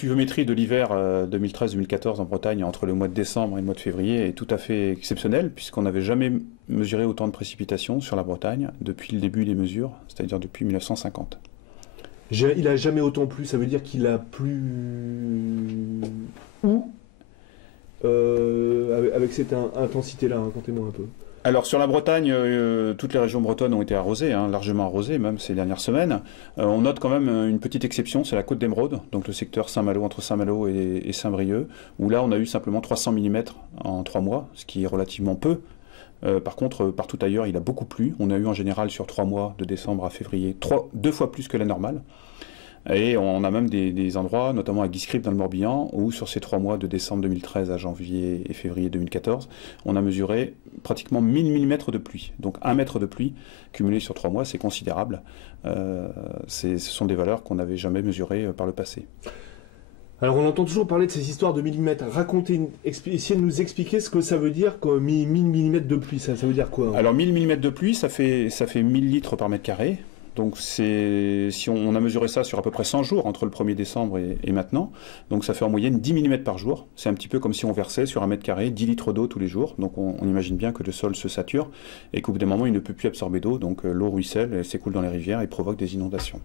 pluviométrie de l'hiver 2013-2014 en Bretagne entre le mois de décembre et le mois de février est tout à fait exceptionnelle, puisqu'on n'avait jamais mesuré autant de précipitations sur la Bretagne depuis le début des mesures, c'est-à-dire depuis 1950. Il a jamais autant plu, ça veut dire qu'il a plu où avec cette intensité-là, racontez-moi un peu. Alors sur la Bretagne, toutes les régions bretonnes ont été arrosées, largement arrosées même ces dernières semaines. On note quand même une petite exception, c'est la côte d'Émeraude, donc le secteur Saint-Malo, entre Saint-Malo et Saint-Brieuc, où là on a eu simplement 300 mm en 3 mois, ce qui est relativement peu. Par contre, partout ailleurs, il a beaucoup plu. On a eu en général sur 3 mois, de décembre à février, 2 fois plus que la normale. Et on a même des endroits, notamment à Guiscrip dans le Morbihan, où sur ces 3 mois de décembre 2013 à janvier et février 2014, on a mesuré pratiquement 1000 mm de pluie. Donc 1 mètre de pluie cumulé sur 3 mois, c'est considérable. Ce sont des valeurs qu'on n'avait jamais mesurées par le passé. Alors on entend toujours parler de ces histoires de millimètres. Essayez de nous expliquer ce que ça veut dire, 1000 mm de pluie, ça veut dire quoi? Alors 1000 mm de pluie, ça fait 1000 litres par mètre carré. Donc si on a mesuré ça sur à peu près 100 jours, entre le 1er décembre et maintenant, donc ça fait en moyenne 10 mm par jour. C'est un petit peu comme si on versait sur un mètre carré 10 litres d'eau tous les jours. Donc on imagine bien que le sol se sature et qu'au bout d'un moment, il ne peut plus absorber d'eau. Donc l'eau ruisselle, elle s'écoule dans les rivières et provoque des inondations.